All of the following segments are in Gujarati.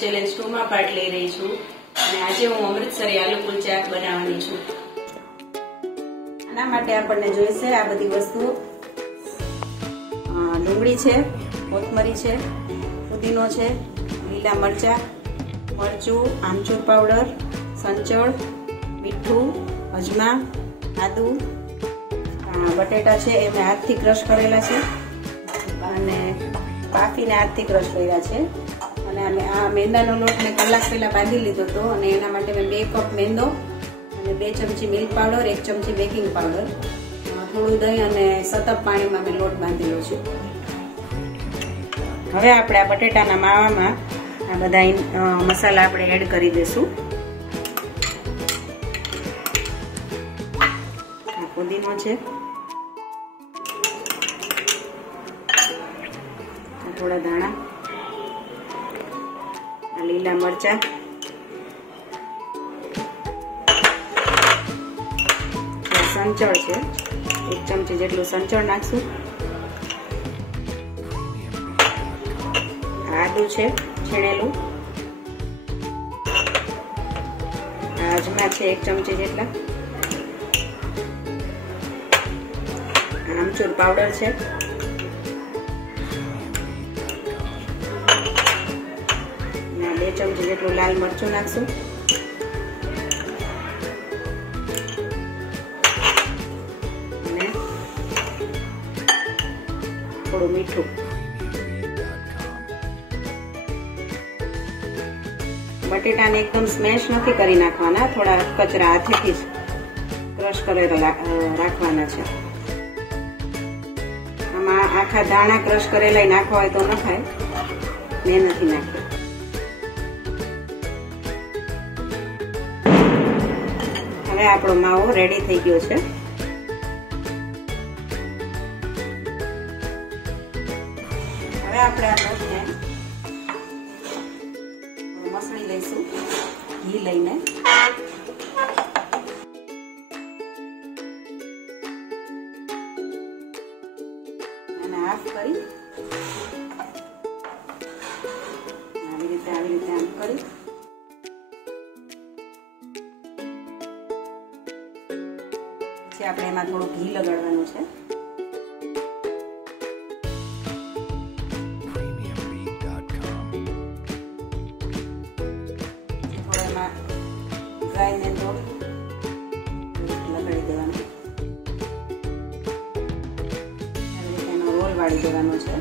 ચેલેન્જ 2 માં પાર્ટ લઈ રહી છું અને આજે હું અમૃતસરી આલુ કુલચા બનાવવાની છું। આના માટે આપણને જોઈશે આ બધી વસ્તુઓ। ડુંગળી છે, કોથમરી છે, પુદીનો છે, લીલા મરચાં, મરચું, આમચૂર પાવડર, સંચળ, મીઠું, અજમા, આદુ, બટેટા છે એ મેં હાથથી ક્રશ કરેલા છે અને બાફીને હાથથી ક્રશ કર્યા છે અને આ મેંદાનો લોટ મેં કલાક પહેલા બાંધી લીધો હતો અને એના માટે મેં 2 કપ મેંદો અને 2 ચમચી મિલ્ક પાવડર, 1 ચમચી બેકિંગ પાવડર, થોડું દહીં અને સતપ પાણીમાં મેં લોટ બાંધેલો છે। હવે આપણે આ બટેટાના માવામાં આ બધા મસાલા આપણે એડ કરી દઈશું। આ પુદીનો છે, થોડા દાણા, આ લીલા મરચા, સંચળ છે 1 ચમચી જેટલું સંચળ નાખશું। આદુ છે છીણેલું, અજમા છે 1 ચમચી જેટલા, આમચૂર પાવડર છે, 2 ચમચી જેટલું લાલ મરચું નાખશું, અને થોડું મીઠું। બટેટાને એકદમ સ્મેશ નથી કરી નાખવાના, થોડા કચરા હાથેથી જ ક્રશ કરેલા રાખવાના છે। આમાં આખા દાણા ક્રશ કરેલા નાખવા હોય તો નખાય, મેં નથી નાખ્યા। હવે આપણો માવો રેડી થઈ ગયો છે। હવે આપણે આ લોટને મસળી લઈશું ઘી લઈને, અને હાફ કરી આવી રીતે આમ કરી પછી આપણે એમાં થોડું ઘી લગાડવાનું છે। લગાડી દેવાનું, એનો રોલ વાળી દેવાનો છે।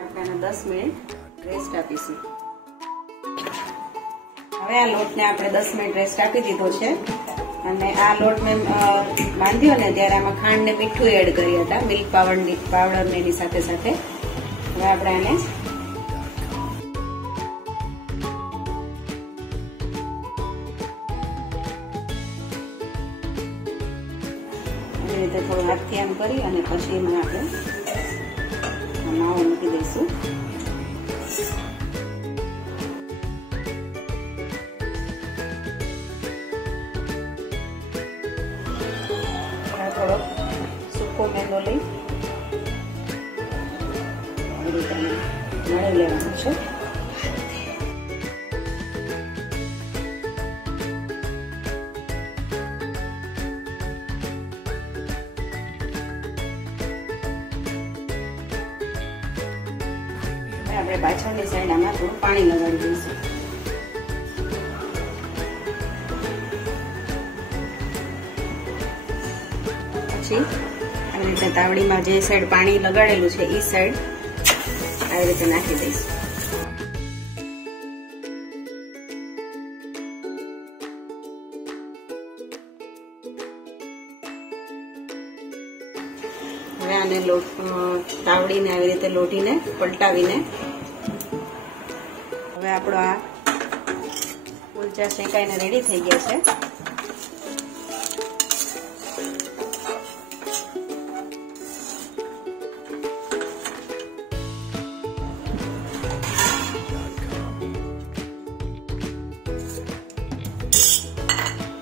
આપણે 10 મિનિટ રેસ્ટ આપીશું। હવે આ લોટને આપણે 10 મિનિટ રેસ્ટ આપી દીધો છે અને આ લોટ મેં બાંધ્યો ને ત્યારે આમાં ખાંડ ને મીઠું એડ કર્યા હતા, મિલ્ક પાવડર ને એની સાથે સાથે। હવે આપણે આને આવી રીતે થોડું હાથથી આમ કરી અને પછી એમાં આપણે માવો મૂકી દઈશું। થોડો સૂકો મેંદો લઈ આવી રીતે મળી લેવાનું છે। આપણે પાછળની સાઈડ આમાં થોડું પાણી લગાડી દઈશું। પછી આવી રીતે તાવડીમાં જે સાઈડ પાણી લગાડેલું છે એ સાઈડ આવી રીતે નાખી દઈશું। હવે આને તાવડીને આવી રીતે લોટીને પલટાવીને હવે આપણો આ કુલચા શેકાઈને રેડી થઈ ગયા છે.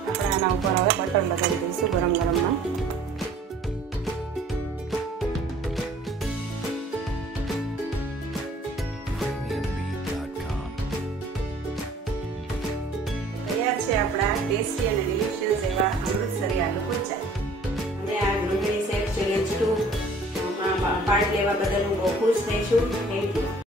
આપણે આના ઉપર હવે બટર લગાવી દઈશું ગરમ ગરમમાં. છે આપણા ટેસ્ટી અને ડિલિશિયસ એવા અમૃતસરી આલુ કુલચા. અને આ ગૃહિણી સેફ ચેલેન્જ 2 પાર્ટ લેવા બદલ હું બહુ ખુશ થઈ છું. Thank you.